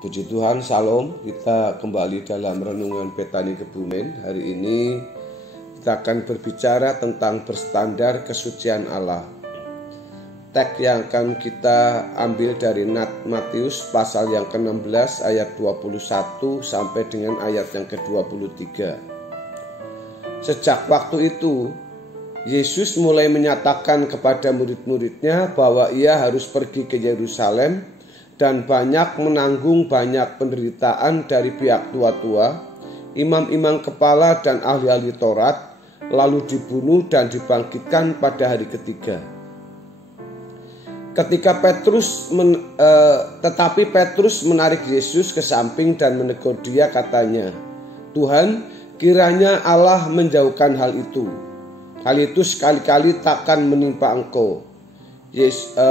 Puji Tuhan, Salam. Kita kembali dalam Renungan Betani Kebumen. Hari ini kita akan berbicara tentang berstandar kesucian Allah. Teks yang akan kita ambil dari Matius pasal yang ke-16 ayat 21 sampai dengan ayat yang ke-23. Sejak waktu itu, Yesus mulai menyatakan kepada murid-muridnya bahwa ia harus pergi ke Yerusalem dan banyak menanggung banyak penderitaan dari pihak tua-tua, imam-imam kepala dan ahli-ahli Taurat, lalu dibunuh dan dibangkitkan pada hari ketiga. Tetapi Petrus menarik Yesus ke samping dan menegur dia, katanya, "Tuhan, kiranya Allah menjauhkan hal itu. Hal itu sekali-kali takkan menimpa engkau."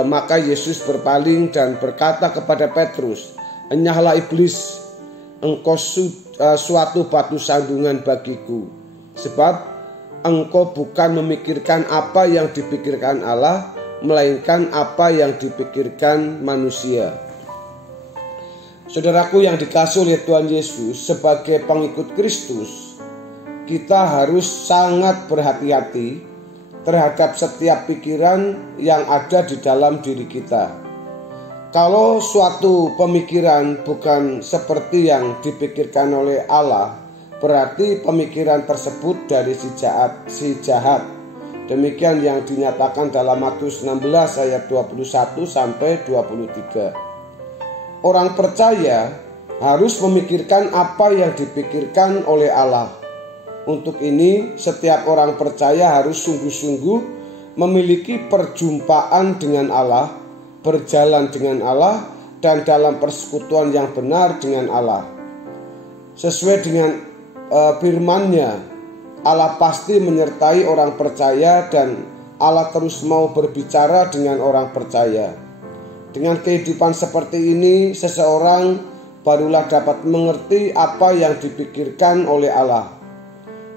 Maka Yesus berpaling dan berkata kepada Petrus, "Enyahlah iblis, engkau suatu batu sandungan bagiku, sebab engkau bukan memikirkan apa yang dipikirkan Allah, melainkan apa yang dipikirkan manusia." Saudaraku yang dikasihi oleh Tuhan Yesus, sebagai pengikut Kristus, kita harus sangat berhati-hati terhadap setiap pikiran yang ada di dalam diri kita. Kalau suatu pemikiran bukan seperti yang dipikirkan oleh Allah, berarti pemikiran tersebut dari si jahat. Demikian yang dinyatakan dalam Matius 16 ayat 21 sampai 23. Orang percaya harus memikirkan apa yang dipikirkan oleh Allah. Untuk ini, setiap orang percaya harus sungguh-sungguh memiliki perjumpaan dengan Allah, berjalan dengan Allah, dan dalam persekutuan yang benar dengan Allah. Sesuai dengan firman-Nya, Allah pasti menyertai orang percaya dan Allah terus mau berbicara dengan orang percaya. Dengan kehidupan seperti ini, seseorang barulah dapat mengerti apa yang dipikirkan oleh Allah.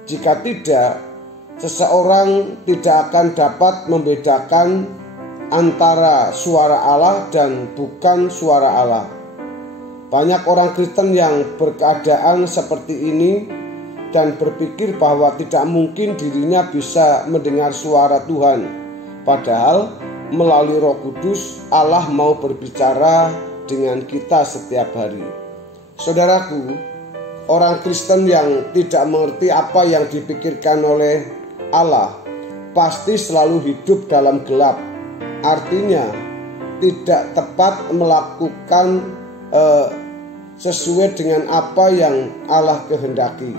Jika tidak, seseorang tidak akan dapat membedakan antara suara Allah dan bukan suara Allah. Banyak orang Kristen yang berkeadaan seperti ini dan berpikir bahwa tidak mungkin dirinya bisa mendengar suara Tuhan. Padahal melalui Roh Kudus Allah mau berbicara dengan kita setiap hari. Saudaraku, orang Kristen yang tidak mengerti apa yang dipikirkan oleh Allah pasti selalu hidup dalam gelap. Artinya tidak tepat melakukan sesuai dengan apa yang Allah kehendaki.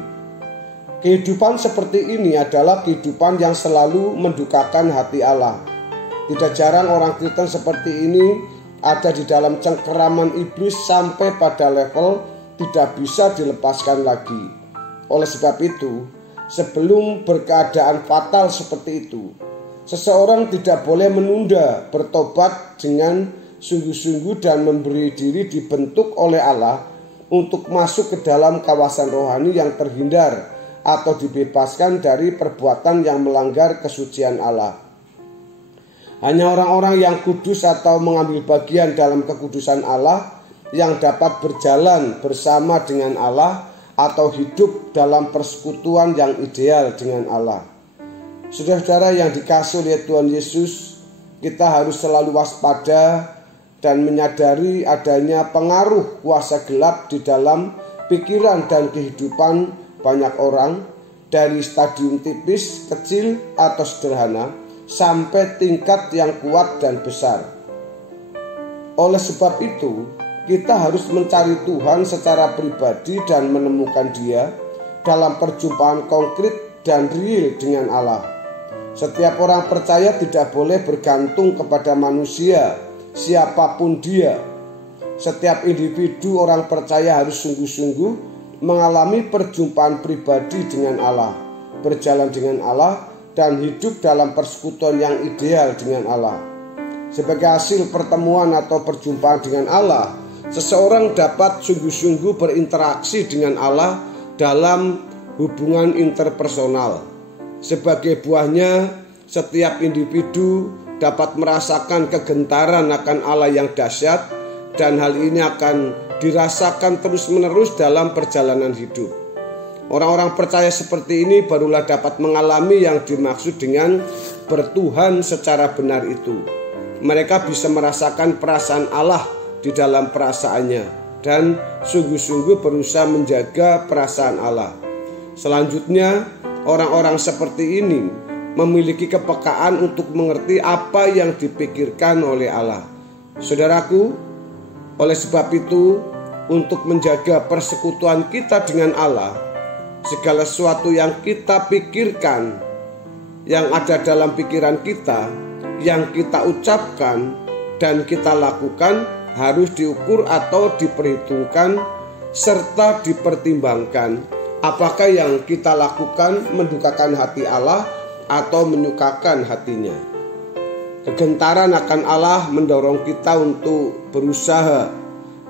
Kehidupan seperti ini adalah kehidupan yang selalu mendukakan hati Allah. Tidak jarang orang Kristen seperti ini ada di dalam cengkeraman iblis sampai pada level tidak bisa dilepaskan lagi. Oleh sebab itu, sebelum berkeadaan fatal seperti itu, seseorang tidak boleh menunda bertobat dengan sungguh-sungguh dan memberi diri dibentuk oleh Allah untuk masuk ke dalam kawasan rohani yang terhindar atau dibebaskan dari perbuatan yang melanggar kesucian Allah. Hanya orang-orang yang kudus atau mengambil bagian dalam kekudusan Allah yang dapat berjalan bersama dengan Allah atau hidup dalam persekutuan yang ideal dengan Allah. Saudara-saudara yang dikasihi oleh Tuhan Yesus, kita harus selalu waspada dan menyadari adanya pengaruh kuasa gelap di dalam pikiran dan kehidupan banyak orang, dari stadium tipis, kecil atau sederhana sampai tingkat yang kuat dan besar. Oleh sebab itu, kita harus mencari Tuhan secara pribadi dan menemukan Dia dalam perjumpaan konkret dan real dengan Allah. Setiap orang percaya tidak boleh bergantung kepada manusia, siapapun dia. Setiap individu orang percaya harus sungguh-sungguh mengalami perjumpaan pribadi dengan Allah, berjalan dengan Allah, dan hidup dalam persekutuan yang ideal dengan Allah. Sebagai hasil pertemuan atau perjumpaan dengan Allah, seseorang dapat sungguh-sungguh berinteraksi dengan Allah dalam hubungan interpersonal. Sebagai buahnya, setiap individu dapat merasakan kegentaran akan Allah yang dahsyat, dan hal ini akan dirasakan terus-menerus dalam perjalanan hidup. Orang-orang percaya seperti ini barulah dapat mengalami yang dimaksud dengan bertuhan secara benar itu. Mereka bisa merasakan perasaan Allah di dalam perasaannya dan sungguh-sungguh berusaha menjaga perasaan Allah. Selanjutnya, orang-orang seperti ini memiliki kepekaan untuk mengerti apa yang dipikirkan oleh Allah. Saudaraku, oleh sebab itu, untuk menjaga persekutuan kita dengan Allah, segala sesuatu yang kita pikirkan, yang ada dalam pikiran kita, yang kita ucapkan dan kita lakukan harus diukur atau diperhitungkan serta dipertimbangkan apakah yang kita lakukan mendukakan hati Allah atau menyukakan hatinya. Kegentaran akan Allah mendorong kita untuk berusaha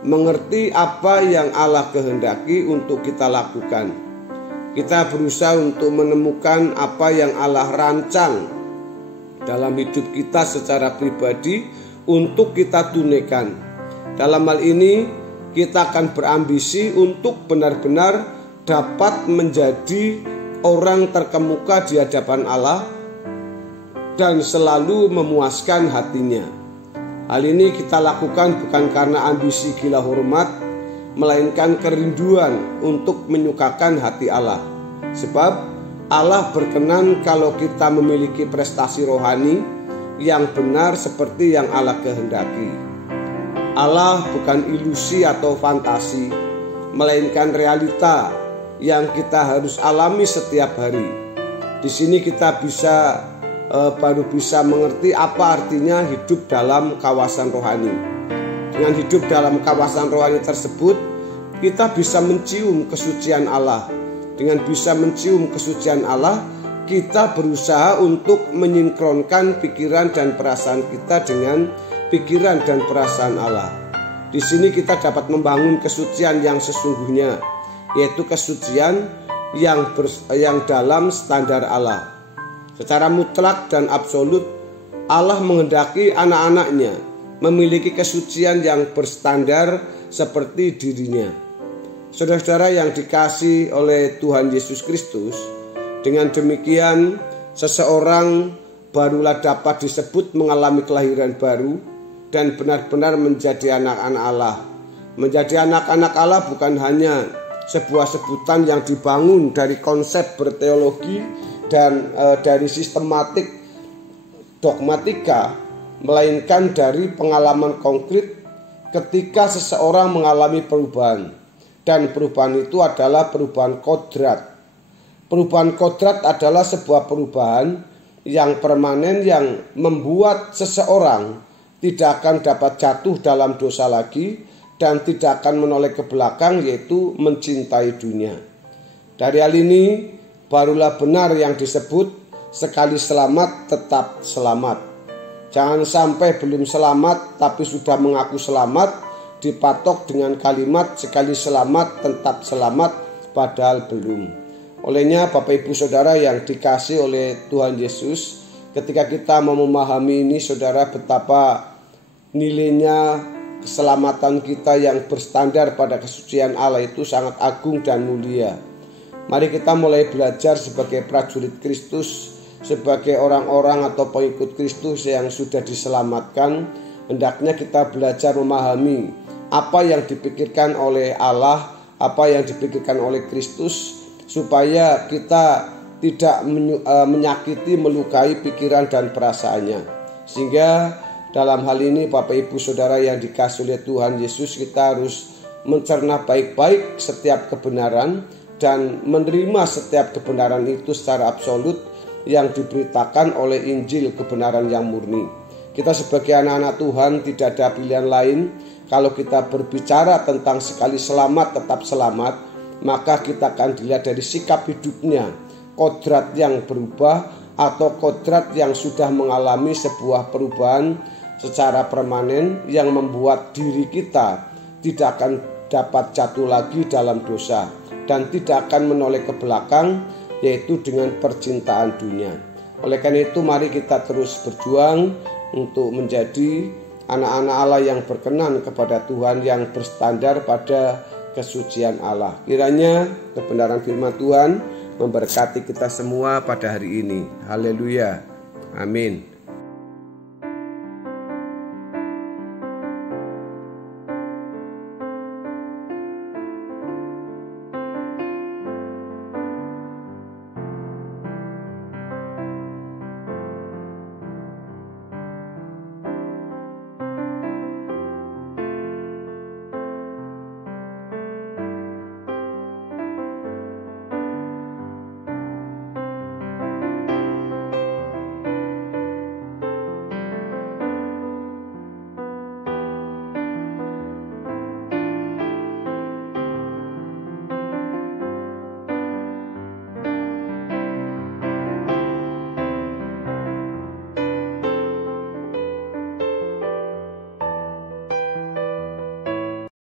mengerti apa yang Allah kehendaki untuk kita lakukan. Kita berusaha untuk menemukan apa yang Allah rancang dalam hidup kita secara pribadi untuk kita tunaikan. Dalam hal ini kita akan berambisi untuk benar-benar dapat menjadi orang terkemuka di hadapan Allah dan selalu memuaskan hatinya. Hal ini kita lakukan bukan karena ambisi gila hormat, melainkan kerinduan untuk menyukakan hati Allah. Sebab Allah berkenan kalau kita memiliki prestasi rohani yang benar seperti yang Allah kehendaki. Allah bukan ilusi atau fantasi, melainkan realita yang kita harus alami setiap hari. Di sini kita baru bisa mengerti apa artinya hidup dalam kawasan rohani. Dengan hidup dalam kawasan rohani tersebut, kita bisa mencium kesucian Allah. Dengan bisa mencium kesucian Allah, kita berusaha untuk menyinkronkan pikiran dan perasaan kita dengan pikiran dan perasaan Allah. Di sini kita dapat membangun kesucian yang sesungguhnya, yaitu kesucian yang dalam standar Allah. Secara mutlak dan absolut, Allah menghendaki anak-anaknya memiliki kesucian yang berstandar seperti dirinya. Saudara-saudara yang dikasihi oleh Tuhan Yesus Kristus, dengan demikian seseorang barulah dapat disebut mengalami kelahiran baru dan benar-benar menjadi anak-anak Allah. Menjadi anak-anak Allah bukan hanya sebuah sebutan yang dibangun dari konsep berteologi dan dari sistematik dogmatika, melainkan dari pengalaman konkret ketika seseorang mengalami perubahan. Dan perubahan itu adalah perubahan kodrat. Perubahan kodrat adalah sebuah perubahan yang permanen yang membuat seseorang tidak akan dapat jatuh dalam dosa lagi dan tidak akan menoleh ke belakang, yaitu mencintai dunia. Dari hal ini barulah benar yang disebut sekali selamat tetap selamat. Jangan sampai belum selamat tapi sudah mengaku selamat, dipatok dengan kalimat sekali selamat tetap selamat padahal belum. Olehnya Bapak Ibu Saudara yang dikasihi oleh Tuhan Yesus, ketika kita mau memahami ini saudara, betapa nilainya keselamatan kita yang berstandar pada kesucian Allah itu sangat agung dan mulia. Mari kita mulai belajar sebagai prajurit Kristus, sebagai orang-orang atau pengikut Kristus yang sudah diselamatkan. Hendaknya kita belajar memahami apa yang dipikirkan oleh Allah, apa yang dipikirkan oleh Kristus, supaya kita tidak menyakiti, melukai pikiran dan perasaannya. Sehingga dalam hal ini Bapak Ibu Saudara yang dikasihi oleh Tuhan Yesus, kita harus mencerna baik-baik setiap kebenaran dan menerima setiap kebenaran itu secara absolut yang diberitakan oleh Injil kebenaran yang murni. Kita sebagai anak-anak Tuhan tidak ada pilihan lain. Kalau kita berbicara tentang sekali selamat tetap selamat, maka kita akan dilihat dari sikap hidupnya, kodrat yang berubah atau kodrat yang sudah mengalami sebuah perubahan secara permanen yang membuat diri kita tidak akan dapat jatuh lagi dalam dosa dan tidak akan menoleh ke belakang, yaitu dengan percintaan dunia. Oleh karena itu mari kita terus berjuang untuk menjadi anak-anak Allah yang berkenan kepada Tuhan, yang berstandar pada kesucian Allah. Kiranya kebenaran firman Tuhan memberkati kita semua pada hari ini. Haleluya. Amin.